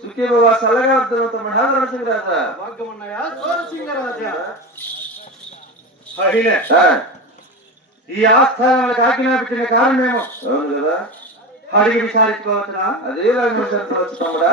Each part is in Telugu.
సుఖీ బాబా సలగా రాజా ఈ ఆస్థానాలకు ఆజ్ఞాపించిన కారణమేమో అవును కదా అడిగి విచారించుకోవచ్చునా? అదే విచారించవచ్చు తమ్ముడా.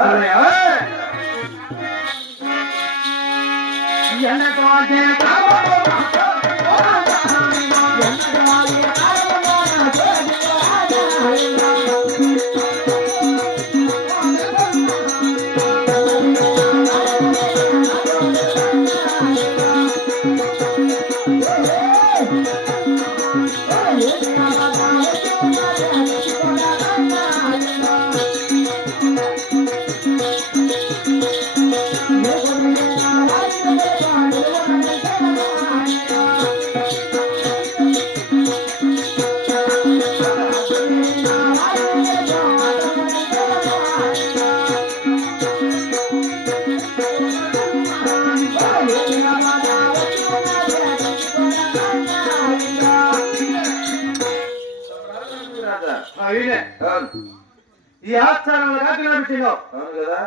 ఈ ఆస్థానంలో ఆజ్ఞాపించినావు అవును కదా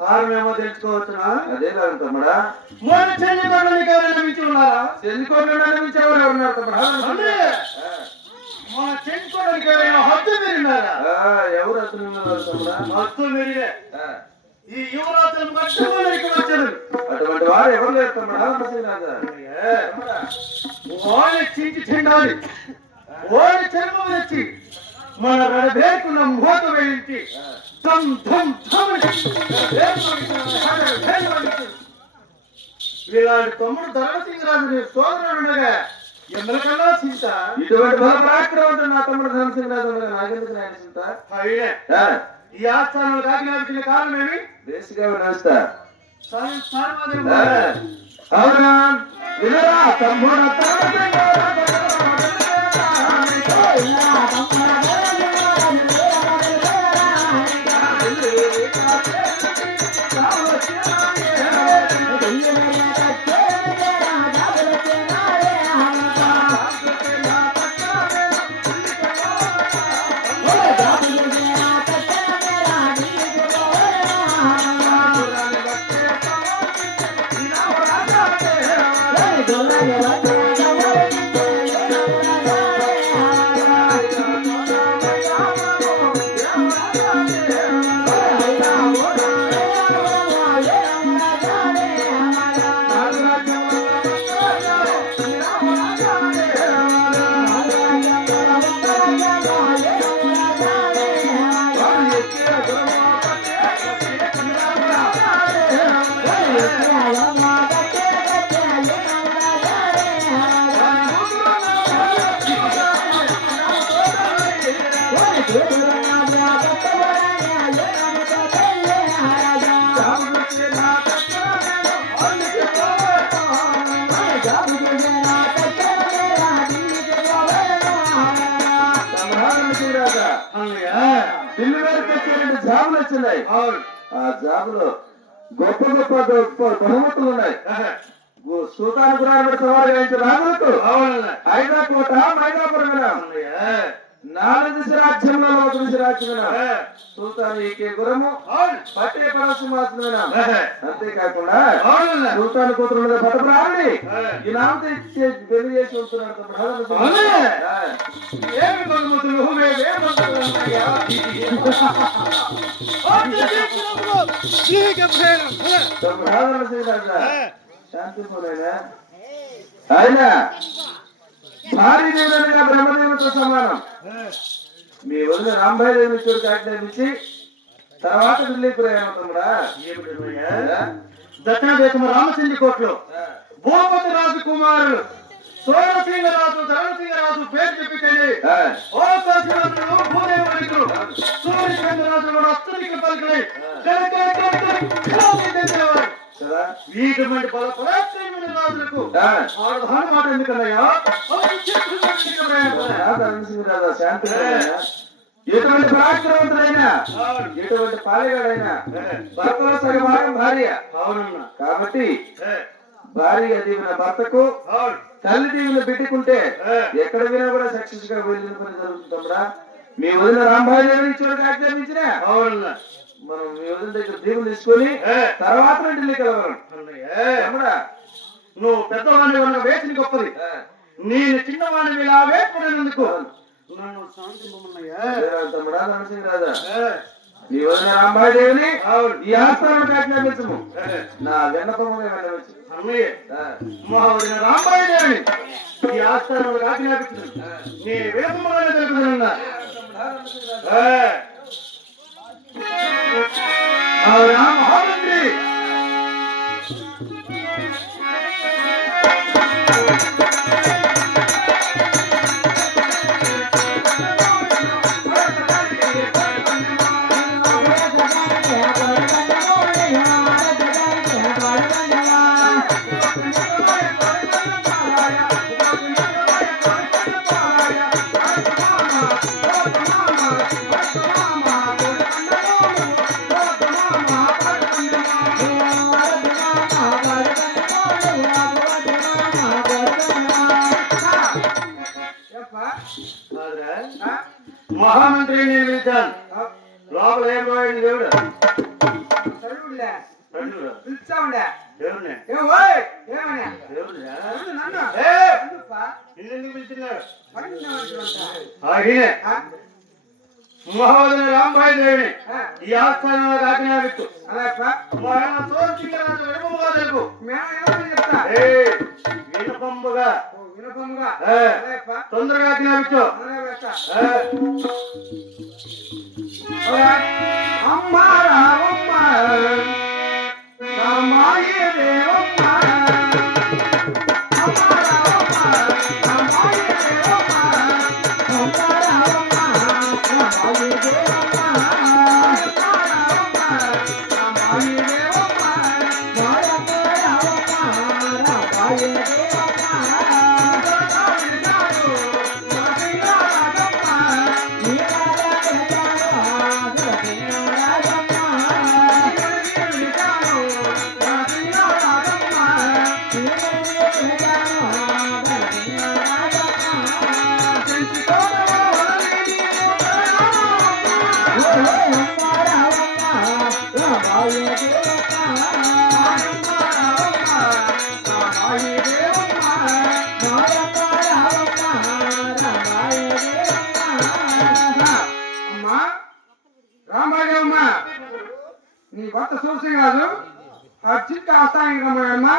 కారణమేమో తెలుసుకోవచ్చునా? అదే కాదు తమ్ముడా. మన చెల్లికొండలకి ఎవరైనా మించి ఉన్నారా? చెల్లికొండలని మించి ఎవరు ఉన్నారు తమ్ముడా? మన చెల్లికొండలకి ఎవరైనా హద్దు మీరినారా? ఎవరు హద్దు మీరినారు తమ్ముడా? హద్దు మీరినే ఈ యువరాజులను పట్టుకోవడానికి వచ్చారు. అటువంటి వారు ఎవరు లేరు తమ్ముడా. వాడి చించి చెండాలి వాడి చర్మం తెచ్చి మన వేకున్న మూత వేయించి ఇలాంటి తమ్ముడు ధనసింహరాజు సోదరుడుగా ఎందరికన్నా చింత. ఇటువంటి బలపరాక్రమంతో నా తమ్ముడు ధనసింహరాజు నాకెందుకు నాయన చింత? ఈ ఆస్థానంలో ఆజ్ఞాపించిన కారణమేమి? బేసిగా రాస్తా అవునా తమ్ముడు జాబులు వచ్చినాయి. ఆ జాబులో గొప్ప గొప్ప గొప్ప బహుమతులు ఉన్నాయి. సూతాను కూడా సవాలు గాయించిన రాములకు హైదరాబాద్ మైదాపురం సింహాసనం సుల్తానికి గురము పట్టే పడ సింహాసనం అంతేకాకుండా సుల్తాన్ కూతురు పట్టపురాలని ఈ నామతో ఇచ్చే పెళ్లి చేసి ఉంటున్నాడు తమ్ముడు. ఏమి బహుమతులు శాంతిపోలేదా ఆయన భారీ దేవుడైన బ్రహ్మదేవుడితో సమానం. మీ వదిన రాంభాయి దేవి చూడు ఆజ్ఞాపించి తర్వాత ఢిల్లీకి ప్రయాణం తమ్ముడా. దక్షిణ దేశం రామచంద్ర కోట్లో భూపతి రాజు కుమారుడు సోమసింగరాజు ధరణసింగరాజు పేరు చెప్పితేనే ఓ కాశీనాథుడు భూదేవుడు సూర్యచంద్రరాజు కూడా అస్తునికి పలికి వీటటువంటి బల పరాక్రమమైన రాజులకు మాట ఎందుకన్నాయా శాంతి ఎటువంటి పరాక్రమంతుడైనా ఎటువంటి పాలెగాడైనా భర్తలో సగభాగం భార్య. అవునన్నా కాబట్టి భార్య దీవిన భర్తకు తల్లి దీవిన బిడ్డకుంటే ఎక్కడ వినా కూడా సక్సెస్ గా వెళ్ళిన పని జరుగుతుందా. మీ వదిన రాంభాయి దేవి చూడక ఆజ్ఞాపించిన అవునన్నా మనం మీ వదిన దగ్గర దీవులు తీసుకొని తర్వాత ఢిల్లీకి వెళ్ళగలం. నువ్వు పెద్దవాడిని ఉన్న వేసిన గొప్పది, నేను చిన్నవాడిని ఇలా వేసుకునేందుకు నన్ను తమ్ముడా నరసింహరాజా నీ వదిన రాంభాయి దేవిని ఈ ఆస్థానానికి ఆజ్ఞాపించము. నా విన్నపముగా వెళ్ళవచ్చు. మా వదిన రాంభాయి దేవిని ఈ ఆస్థానానికి ఆజ్ఞాపించు. నీ వేదములను తెలుపుతున్నా మహామంత్రి మహామంత్రి నేను పిలిచాను. లోపల ఏం పోయాడు దేవుడు మహావదిన రాంభాయి దేవిని ఈ ఆస్థానంలో ఆజ్ఞాపిస్తూ వినపంబుగా తొందరగా ఆజ్ఞాపించు. అమ్మ రామమ్మ రామాయి దేవమ్మ అమ్మ రామమ్మ రామాయి దేవమ్మ అమ్మ రామమ్మ రామాయి దేవమ్మ రామాయి దేవమ్మ రామమ్మ రామాయి నీ భర్త చూసే కాదు ఆ చిక్క ఆస్థానం రమ్మా